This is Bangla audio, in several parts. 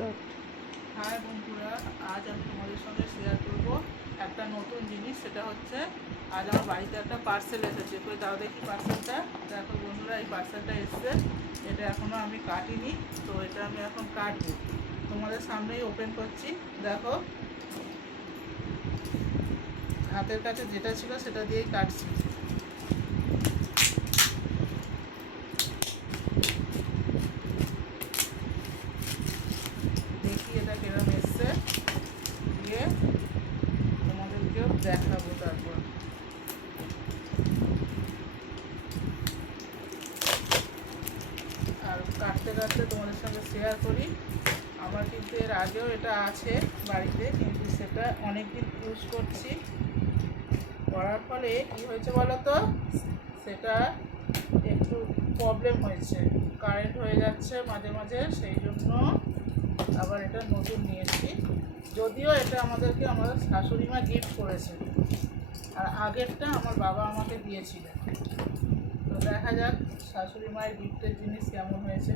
হাই বন্ধুরা, আজ আমি তোমাদের সঙ্গে শেয়ার করব একটা নতুন জিনিস, সেটা হচ্ছে আজ আমার বাড়িতে একটা পার্সেল এসেছে। কই দাও দেখি পার্সেলটা দেখো বন্ধুরা, এই পার্সেলটা এসছে। এটা এখনও আমি কাটিনি, তো এটা আমি এখন কাটবো। তোমাদের সামনেই ওপেন করছি। দেখো। হাতের কাছে যেটা ছিল সেটা দিয়েই কাটছি দেখি এটা কিরম এসছে দিয়ে তোমাদেরকেও দেখাবো তারপর। আর কাটতে কাটতে তোমাদের সঙ্গে শেয়ার করি। আমার কিন্তু এর আগেও এটা আছে বাড়িতে, কিন্তু সেটা অনেক দিন ইউজ করছি। করার ফলে কি হয়েছে বলো তো সেটা একটু প্রবলেম হয়েছে। কারেন্ট হয়ে যাচ্ছে মাঝে মাঝে, সেই জন্য আবার এটা নতুন নিয়েছি যদিও এটা আমাদেরকে আমার শাশুড়ি মা গিফট করেছে। আর আগেরটা আমার বাবা আমাকে দিয়েছিলেন তো দেখা যাক শাশুড়ি মায়ের গিফটের জিনিস কেমন হয়েছে।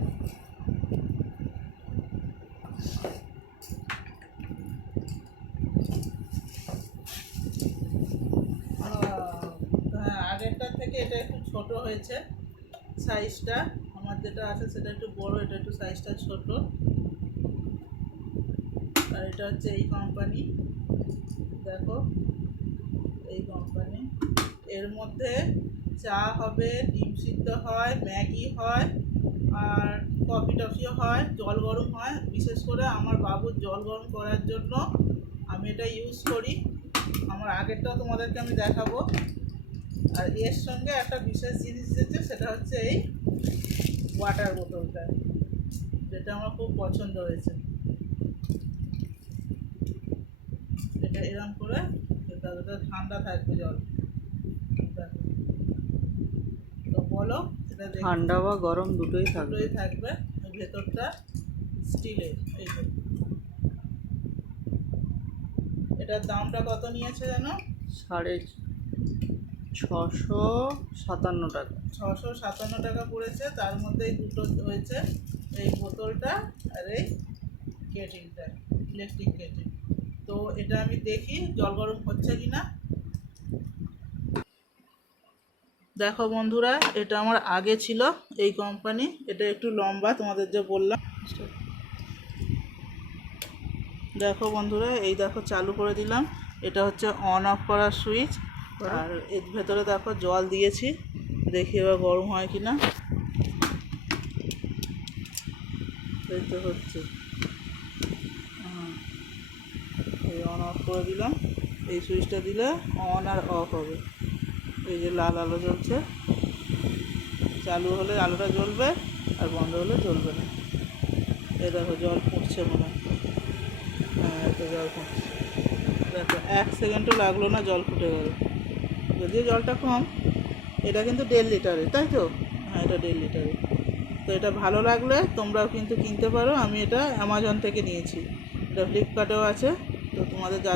হ্যাঁ আগেরটার থেকে এটা ছোট হয়েছে। সাইজটা আমার যেটা আছে সেটা একটু বড়, এটা একটু সাইজটা ছোট। এটা হচ্ছে এই কোম্পানি দেখো, এই কোম্পানি এর মধ্যে চা হবে, ডিম সিদ্ধ হয়, ম্যাগি হয়, আর কফি টফিও হয়, জল গরম হয়। বিশেষ করে আমার বাবুর জল গরম করার জন্য আমি এটা ইউজ করি। আমার আগেরটাও তোমাদেরকে আমি দেখাবো। আর এর সঙ্গে একটা বিশেষ জিনিস এসেছে সেটা হচ্ছে এই ওয়াটার বোতলটা যেটা আমার খুব পছন্দ হয়েছে এটা এরকম করে ওটা ঠান্ডা থাকবে জল। তো বলো এটা ঠান্ডা বা গরম দুটোই থাকবে। দুটোই থাকবে। ভেতরটা স্টিলের এই যে। এটার দামটা কত নিয়েছে জানো? সাড়ে ছশো সাতান্ন টাকা। ছশো সাতান্ন টাকা পড়েছে। তার মধ্যে দুটো হয়েছে এই বোতলটা আর এই কেটিলটা ইলেকট্রিক কেটিল। তো এটা আমি দেখি জল গরম হচ্ছে কি না দেখো বন্ধুরা, এটা আমার আগে ছিল এই কোম্পানি এটা একটু লম্বা, তোমাদের যে বললাম। দেখো বন্ধুরা, এই দেখো চালু করে দিলাম। এটা হচ্ছে অন অফ করার সুইচ আর এর ভেতরে দেখো জল দিয়েছি। দেখি এবার গরম হয় কি না হচ্ছে হুম। এই অন অফ করে দিলাম। এই সুইচটা দিলে অন আর অফ হবে। এই যে লাল আলো জ্বলছে। চালু হলে আলোটা জ্বলবে আর বন্ধ হলে জ্বলবে না। এই দেখো জল ফুটছে মনে হয়। হ্যাঁ তো জল ফুটছে দেখো, এক সেকেন্ডও লাগল না জল ফুটে গেল। যদিও জলটা কম, এটা কিন্তু দেড় লিটারের তাই তো? হ্যাঁ এটা দেড় লিটারের তো এটা ভালো লাগলে তোমরাও কিন্তু কিনতে পারো। আমি এটা অ্যামাজন থেকে নিয়েছি। এটা ফ্লিপকার্টেও আছে। তোমাদের যা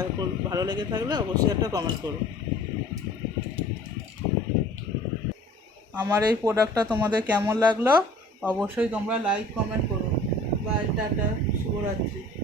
ভালো লেগে থাকলে অবশ্যই একটা কমেন্ট করো। আমার এই প্রোডাক্টটা তোমাদের কেমন লাগল? অবশ্যই তোমরা লাইক কমেন্ট করো। বাই টাটা, শুভরাত্রি।